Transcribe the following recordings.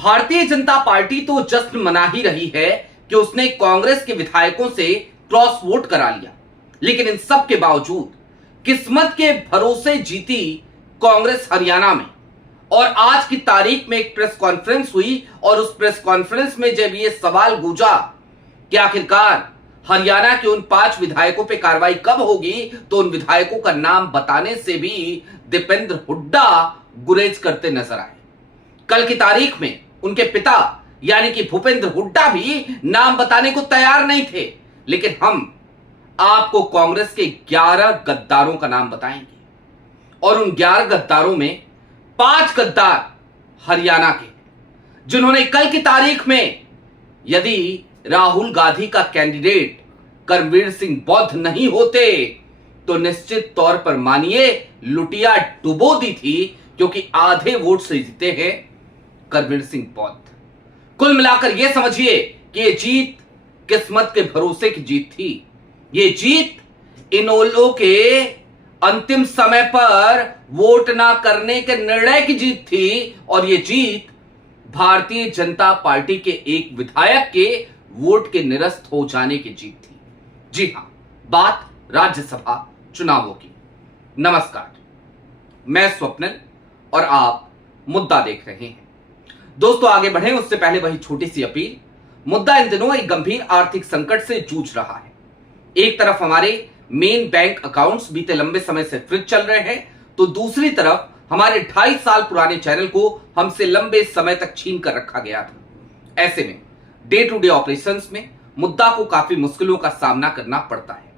Bharatiya Janata party तो जश्न मना ही रही है कि उसने कांग्रेस के विधायकों से क्रॉस वोट करा लिया, लेकिन इन सब के बावजूद किस्मत के भरोसे जीती कांग्रेस हरियाणा में। और आज की तारीख में एक प्रेस कॉन्फ्रेंस हुई और उस प्रेस कॉन्फ्रेंस में जब ये सवाल गूंजा कि आखिरकार हरियाणा के उन 5 विधायकों पे कार्रवाई कब होगी, तो उन विधायकों का नाम बताने से भी दीपेंद्र हुड्डा गुरेज करते नजर आए। कल की तारीख में उनके पिता यानी कि भूपेंद्र हुड्डा भी नाम बताने को तैयार नहीं थे, लेकिन हम आपको कांग्रेस के 11 गद्दारों का नाम बताएंगे और उन 11 गद्दारों में 5 गद्दार हरियाणा के, जिन्होंने कल की तारीख में यदि राहुल गांधी का कैंडिडेट करमवीर सिंह बौद्ध नहीं होते तो निश्चित तौर पर मानिए लुटिया डुबो दी थी, क्योंकि आधे वोट से जीते हैं करमवीर सिंह बौद्ध। कुल मिलाकर यह समझिए कि यह जीत किस्मत के भरोसे की जीत थी। यह जीत इनेलो के अंतिम समय पर वोट ना करने के निर्णय की जीत थी, और यह जीत भारतीय जनता पार्टी के एक विधायक के वोट के निरस्त हो जाने की जीत थी। जी हां, बात राज्यसभा चुनावों की। नमस्कार, मैं स्वप्निल और आप मुद्दा देख रहे हैं। दोस्तों, आगे बढ़ें उससे पहले वही छोटी सी अपील। मुद्दा इन दिनों एक गंभीर आर्थिक संकट से जूझ रहा है। एक तरफ हमारे मेन बैंक अकाउंट्स बीते लंबे समय से फ्रीज चल रहे हैं, तो दूसरी तरफ हमारे 2.5 साल पुराने चैनल को हमसे लंबे समय तक छीन कर रखा गया था। ऐसे में डे टू डे ऑपरेशंस में मुद्दा को काफी मुश्किलों का सामना करना पड़ता है।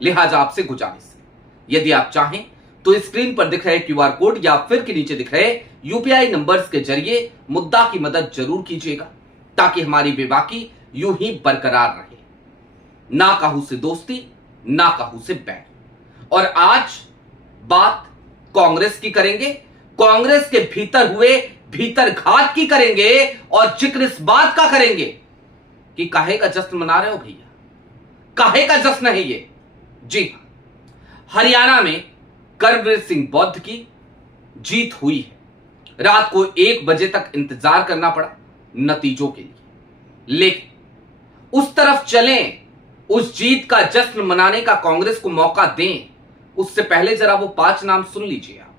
लिहाजा आपसे गुजारिश है, यदि आप चाहें तो स्क्रीन पर दिख रहे क्यूआर कोड या फिर के नीचे दिख रहे यूपीआई नंबर्स के जरिए मुद्दा की मदद जरूर कीजिएगा, ताकि हमारी बेबाकी यूं ही बरकरार रहे। ना काहू से दोस्ती, ना काहू से बैर। और आज बात कांग्रेस की करेंगे, कांग्रेस के भीतर हुए भीतर घात की करेंगे, और जिक्र इस बात का करेंगे कि काहे का जश्न मना रहे हो भैया, काहे का जश्न है ये। जी हां, हरियाणा में करमवीर सिंह बौद्ध की जीत हुई है। रात को 1 बजे तक इंतजार करना पड़ा नतीजों के लिए, लेकिन उस तरफ चलें, उस जीत का जश्न मनाने का कांग्रेस को मौका दें, उससे पहले जरा वो 5 नाम सुन लीजिए आप।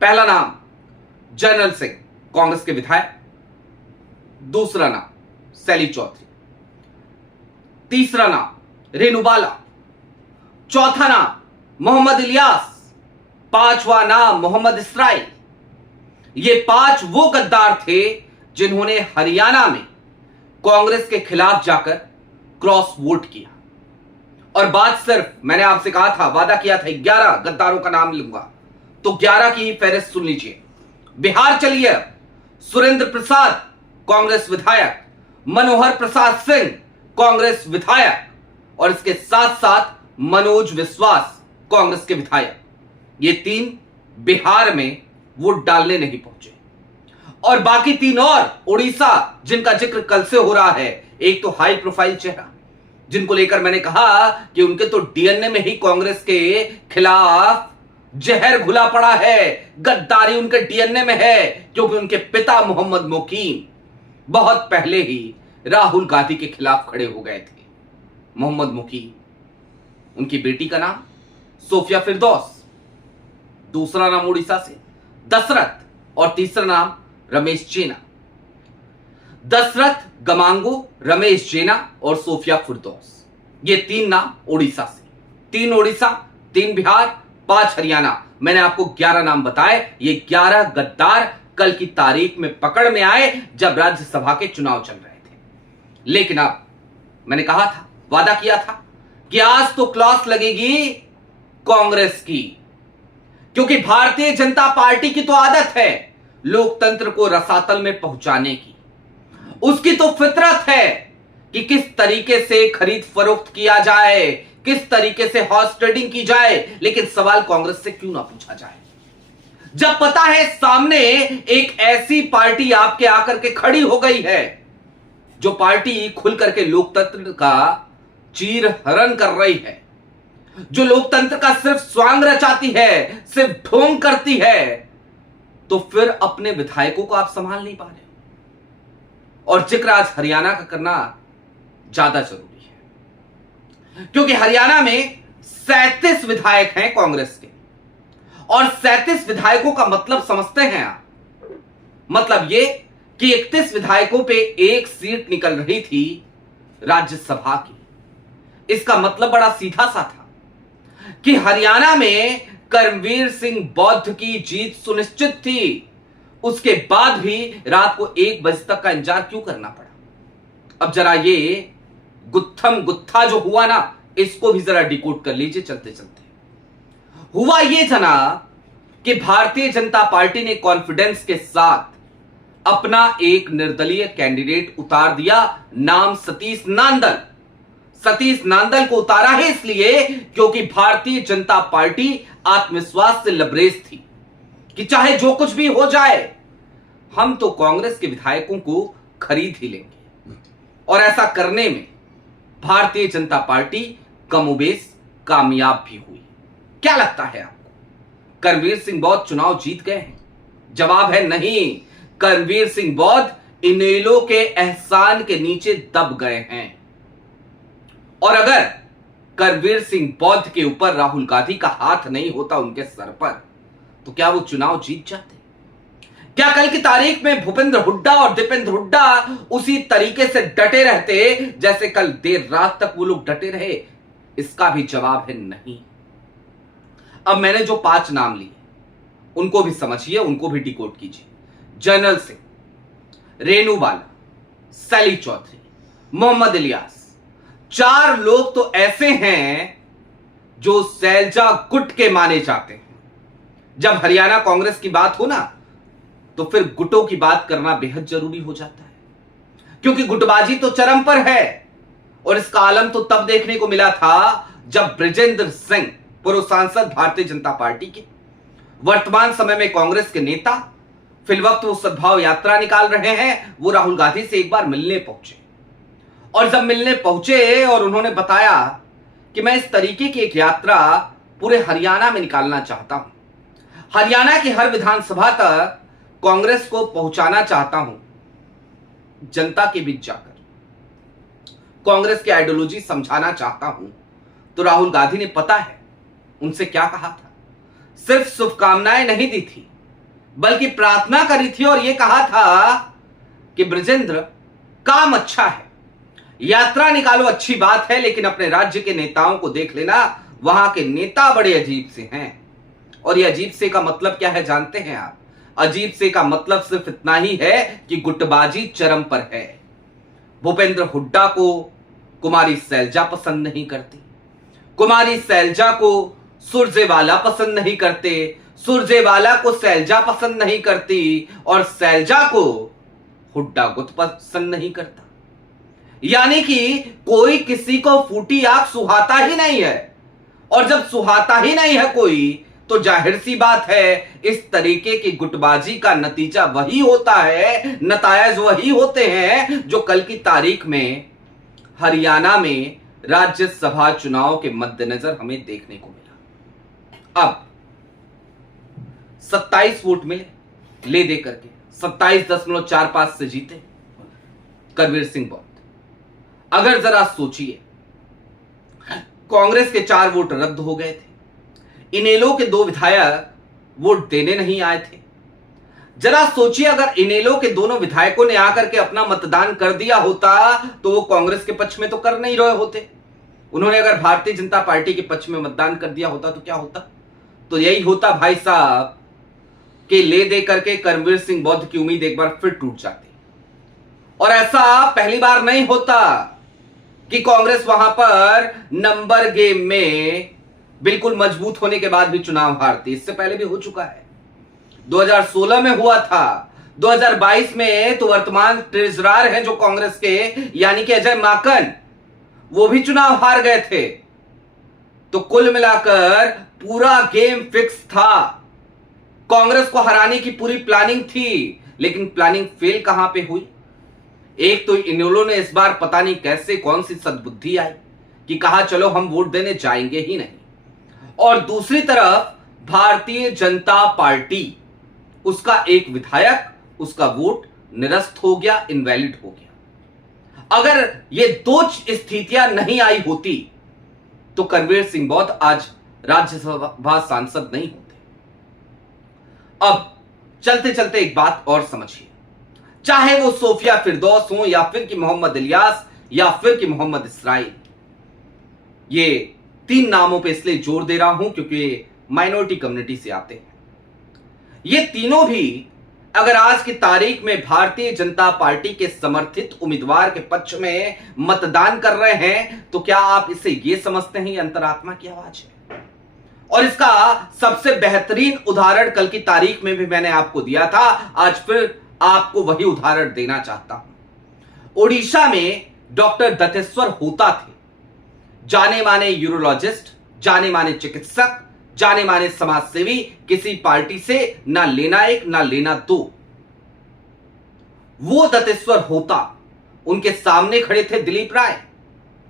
पहला नाम जनरल सिंह, कांग्रेस के विधायक। दूसरा नाम सैली चौधरी। तीसरा नाम रेणु बाला। चौथा नाम मोहम्मद इलियास। 5वां नाम मोहम्मद इसराइल। ये 5 वो गद्दार थे जिन्होंने हरियाणा में कांग्रेस के खिलाफ जाकर क्रॉस वोट किया। और बात सिर्फ, मैंने आपसे कहा था, वादा किया था 11 गद्दारों का नाम लूंगा, तो 11 की ही फहरिस्त सुन लीजिए। बिहार चलिए, सुरेंद्र प्रसाद, कांग्रेस विधायक। मनोहर प्रसाद सिंह, कांग्रेस विधायक। और इसके साथ साथ मनोज विश्वास, कांग्रेस के विधायक। ये 3 बिहार में वोट डालने नहीं पहुंचे। और बाकी 3 और उड़ीसा, जिनका जिक्र कल से हो रहा है। एक तो हाई प्रोफाइल चेहरा, जिनको लेकर मैंने कहा कि उनके तो डीएनए में ही कांग्रेस के खिलाफ जहर घुला पड़ा है, गद्दारी उनके डीएनए में है, क्योंकि उनके पिता मोहम्मद मोकीम बहुत पहले ही राहुल गांधी के खिलाफ खड़े हो गए थे। मोहम्मद मोकीम, उनकी बेटी का नाम सोफिया फिरदौस। दूसरा नाम उड़ीसा से दशरथ, और तीसरा नाम रमेश जेना। दशरथ गमांगो, रमेश जेना और सोफिया फिरदौस, ये 3 नाम उड़ीसा से। 3 उड़ीसा, 3 बिहार, 5 हरियाणा। मैंने आपको 11 नाम बताए। ये 11 गद्दार कल की तारीख में पकड़ में आए जब राज्यसभा के चुनाव चल रहे थे। लेकिन अब मैंने कहा था, वादा किया था कि आज तो क्लास लगेगी कांग्रेस की, क्योंकि भारतीय जनता पार्टी की तो आदत है लोकतंत्र को रसातल में पहुंचाने की। उसकी तो फितरत है कि किस तरीके से खरीद फरोख्त किया जाए, किस तरीके से हॉर्स ट्रेडिंग की जाए, लेकिन सवाल कांग्रेस से क्यों ना पूछा जाए, जब पता है सामने एक ऐसी पार्टी आपके आकर के खड़ी हो गई है जो पार्टी खुल करके लोकतंत्र का चीर हरण कर रही है, जो लोकतंत्र का सिर्फ स्वांग रचाती है, सिर्फ ढोंग करती है। तो फिर अपने विधायकों को आप संभाल नहीं पा रहे हो, और जिक्र आज हरियाणा का करना ज्यादा जरूरी है, क्योंकि हरियाणा में 37 विधायक हैं कांग्रेस के, और 37 विधायकों का मतलब समझते हैं आप? मतलब ये कि 31 विधायकों पे एक सीट निकल रही थी राज्यसभा की। इसका मतलब बड़ा सीधा सा था कि हरियाणा में कर्मवीर सिंह बौद्ध की जीत सुनिश्चित थी। उसके बाद भी रात को 1 बजे तक का इंतजार क्यों करना पड़ा? अब जरा ये गुत्थम गुत्था जो हुआ ना, इसको भी जरा डिकोड कर लीजिए चलते चलते। हुआ ये जनाब कि भारतीय जनता पार्टी ने कॉन्फिडेंस के साथ अपना एक निर्दलीय कैंडिडेट उतार दिया, नाम सतीश नांदल। सतीश नांदल को उतारा है इसलिए क्योंकि भारतीय जनता पार्टी आत्मविश्वास से लबरेज थी कि चाहे जो कुछ भी हो जाए, हम तो कांग्रेस के विधायकों को खरीद ही लेंगे। और ऐसा करने में भारतीय जनता पार्टी कमोबेश कामयाब भी हुई। क्या लगता है आपको, कर्मवीर सिंह बौद्ध चुनाव जीत गए हैं? जवाब है नहीं। कर्मवीर सिंह बौद्ध इनेलो के एहसान के नीचे दब गए हैं। और अगर कर्मवीर सिंह बौद्ध के ऊपर राहुल गांधी का हाथ नहीं होता उनके सर पर, तो क्या वो चुनाव जीत जाते? क्या कल की तारीख में भूपेंद्र हुड्डा और दीपेंद्र हुड्डा उसी तरीके से डटे रहते जैसे कल देर रात तक वो लोग डटे रहे? इसका भी जवाब है नहीं। अब मैंने जो 5 नाम लिए उनको भी समझिए, उनको भी डिकोड कीजिए। जनरल सिंह, रेणु बाला, सैली चौधरी, मोहम्मद इलियास, 4 लोग तो ऐसे हैं जो सैलजा गुट के माने जाते हैं। जब हरियाणा कांग्रेस की बात हो ना, तो फिर गुटों की बात करना बेहद जरूरी हो जाता है, क्योंकि गुटबाजी तो चरम पर है। और इसका आलम तो तब देखने को मिला था जब बृजेंद्र सिंह, पूर्व सांसद भारतीय जनता पार्टी के, वर्तमान समय में कांग्रेस के नेता, फिलवक्त वो सद्भाव यात्रा निकाल रहे हैं, वो राहुल गांधी से एक बार मिलने पहुंचे। और जब मिलने पहुंचे और उन्होंने बताया कि मैं इस तरीके की एक यात्रा पूरे हरियाणा में निकालना चाहता हूं, हरियाणा की हर विधानसभा तक कांग्रेस को पहुंचाना चाहता हूं, जनता के बीच जाकर कांग्रेस की आइडियोलॉजी समझाना चाहता हूं, तो राहुल गांधी ने पता है उनसे क्या कहा था? सिर्फ शुभकामनाएं नहीं दी थी, बल्कि प्रार्थना करी थी और यह कहा था कि बृजेंद्र, काम अच्छा है, यात्रा निकालो, अच्छी बात है, लेकिन अपने राज्य के नेताओं को देख लेना, वहां के नेता बड़े अजीब से हैं। और ये अजीब से का मतलब क्या है जानते हैं आप? अजीब से का मतलब सिर्फ इतना ही है कि गुटबाजी चरम पर है। भूपेंद्र हुड्डा को कुमारी सैलजा पसंद नहीं करती, कुमारी सैलजा को सुरजेवाला पसंद नहीं करते, सुरजेवाला को सैलजा पसंद नहीं करती, और सैलजा को हुड्डा गुट पसंद नहीं करता। यानी कि कोई किसी को फूटी आंख सुहाता ही नहीं है। और जब सुहाता ही नहीं है कोई, तो जाहिर सी बात है इस तरीके की गुटबाजी का नतीजा वही होता है, नतायज वही होते हैं जो कल की तारीख में हरियाणा में राज्यसभा चुनाव के मद्देनजर हमें देखने को मिला। अब 27 वोट मिले ले दे करके, 27.45 से जीते कर्मवीर सिंह बौद्ध। अगर जरा सोचिए, कांग्रेस के 4 वोट रद्द हो गए थे, इनेलो के 2 विधायक वोट देने नहीं आए थे। जरा सोचिए, अगर इनेलो के दोनों विधायकों ने आकर के अपना मतदान कर दिया होता, तो वो कांग्रेस के पक्ष में तो कर नहीं रहे होते। उन्होंने अगर भारतीय जनता पार्टी के पक्ष में मतदान कर दिया होता तो क्या होता? तो यही होता भाई साहब कि ले दे करके कर्मवीर सिंह बौद्ध की उम्मीद एक बार फिर टूट जाती। और ऐसा पहली बार नहीं होता कि कांग्रेस वहां पर नंबर गेम में बिल्कुल मजबूत होने के बाद भी चुनाव हारती। इससे पहले भी हो चुका है, 2016 में हुआ था, 2022 में तो वर्तमान ट्रेजरर हैं जो कांग्रेस के, यानी कि अजय माकन, वो भी चुनाव हार गए थे। तो कुल मिलाकर पूरा गेम फिक्स था, कांग्रेस को हराने की पूरी प्लानिंग थी, लेकिन प्लानिंग फेल कहां पे हुई? एक तो इनेलो ने इस बार पता नहीं कैसे कौन सी सद्बुद्धि आई कि कहा चलो हम वोट देने जाएंगे ही नहीं, और दूसरी तरफ भारतीय जनता पार्टी, उसका एक विधायक, उसका वोट निरस्त हो गया, इनवैलिड हो गया। अगर ये दो स्थितियां नहीं आई होती तो करवीर सिंह बौद्ध आज राज्यसभा सांसद नहीं होते। अब चलते चलते एक बात और समझिए, चाहे वो सोफिया फिरदौस हो या फिर कि मोहम्मद इलियास या फिर कि मोहम्मद इसराइल, ये 3 नामों पे इसलिए जोर दे रहा हूं क्योंकि ये माइनॉरिटी कम्युनिटी से आते हैं। ये तीनों भी अगर आज की तारीख में भारतीय जनता पार्टी के समर्थित उम्मीदवार के पक्ष में मतदान कर रहे हैं तो क्या आप इसे ये समझते हैं अंतरात्मा की आवाज है? और इसका सबसे बेहतरीन उदाहरण कल की तारीख में भी मैंने आपको दिया था, आज फिर आपको वही उदाहरण देना चाहता हूं। ओडिशा में डॉक्टर दत्तेश्वर होता थे, जाने माने यूरोलॉजिस्ट, जाने माने चिकित्सक, जाने माने समाजसेवी, किसी पार्टी से ना लेना एक ना लेना दो। वो दत्तेश्वर होता, उनके सामने खड़े थे दिलीप राय।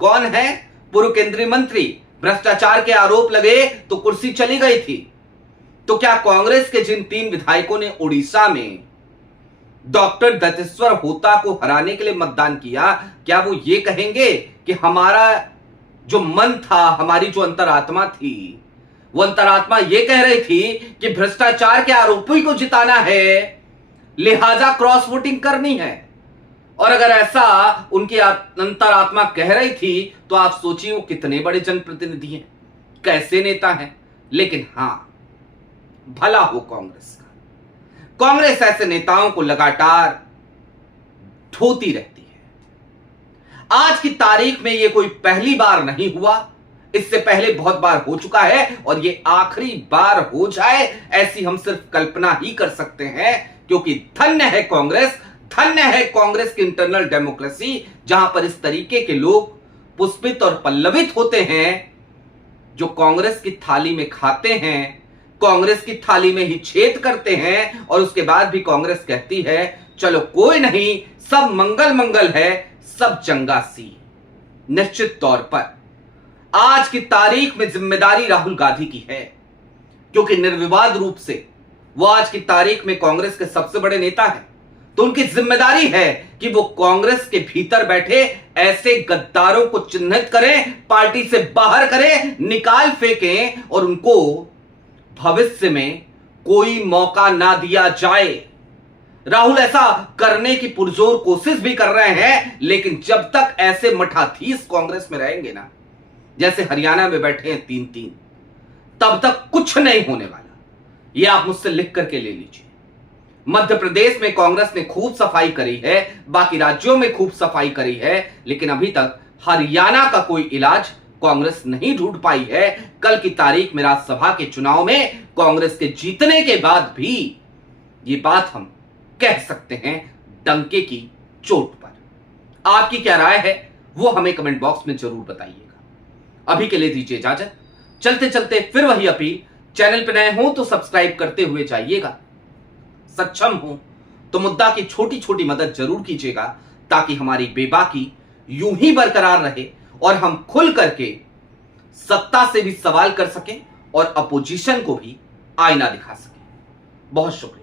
कौन है? पूर्व केंद्रीय मंत्री। भ्रष्टाचार के आरोप लगे तो कुर्सी चली गई थी। तो क्या कांग्रेस के जिन 3 विधायकों ने उड़ीसा में डॉक्टर दत्तेश्वर होता को हराने के लिए मतदान किया, क्या वो ये कहेंगे कि हमारा जो मन था, हमारी जो अंतरात्मा थी, वो अंतरात्मा ये कह रही थी कि भ्रष्टाचार के आरोपी को जिताना है, लिहाजा क्रॉस वोटिंग करनी है? और अगर ऐसा उनकी अंतरात्मा कह रही थी तो आप सोचिए वो कितने बड़े जनप्रतिनिधि हैं, कैसे नेता हैं। लेकिन हां, भला हो कांग्रेस का। कांग्रेस ऐसे नेताओं को लगातार ढोती रहती है। आज की तारीख में ये कोई पहली बार नहीं हुआ, इससे पहले बहुत बार हो चुका है और ये आखिरी बार हो जाए ऐसी हम सिर्फ कल्पना ही कर सकते हैं, क्योंकि धन्य है कांग्रेस, धन्य है कांग्रेस की इंटरनल डेमोक्रेसी, जहां पर इस तरीके के लोग पुष्पित और पल्लवित होते हैं जो कांग्रेस की थाली में खाते हैं, कांग्रेस की थाली में ही छेद करते हैं और उसके बाद भी कांग्रेस कहती है चलो कोई नहीं, सब मंगल मंगल है, सब चंगा सी। निश्चित तौर पर आज की तारीख में जिम्मेदारी राहुल गांधी की है, क्योंकि निर्विवाद रूप से वो आज की तारीख में कांग्रेस के सबसे बड़े नेता हैं। तो उनकी जिम्मेदारी है कि वो कांग्रेस के भीतर बैठे ऐसे गद्दारों को चिन्हित करें, पार्टी से बाहर करें, निकाल फेंकें और उनको भविष्य में कोई मौका ना दिया जाए। राहुल ऐसा करने की पुरजोर कोशिश भी कर रहे हैं, लेकिन जब तक ऐसे मठाधीश कांग्रेस में रहेंगे ना, जैसे हरियाणा में बैठे हैं 3-3, तब तक कुछ नहीं होने वाला। यह आप मुझसे लिख करके ले लीजिए। मध्य प्रदेश में कांग्रेस ने खूब सफाई करी है, बाकी राज्यों में खूब सफाई करी है, लेकिन अभी तक हरियाणा का कोई इलाज कांग्रेस नहीं ढूंढ पाई है। कल की तारीख में राज्यसभा के चुनाव में कांग्रेस के जीतने के बाद भी ये बात हम कह सकते हैं डंके की चोट पर। आपकी क्या राय है वो हमें कमेंट बॉक्स में जरूर बताइएगा। अभी के लिए दीजिए इजाजत। चलते चलते फिर वही अपील, चैनल पर नए हो तो सब्सक्राइब करते हुए जाइएगा, सक्षम हो तो मुद्दा की छोटी छोटी मदद जरूर कीजिएगा, ताकि हमारी बेबाकी यूं ही बरकरार रहे और हम खुल करके सत्ता से भी सवाल कर सकें और अपोजिशन को भी आईना दिखा सकें। बहुत शुक्रिया।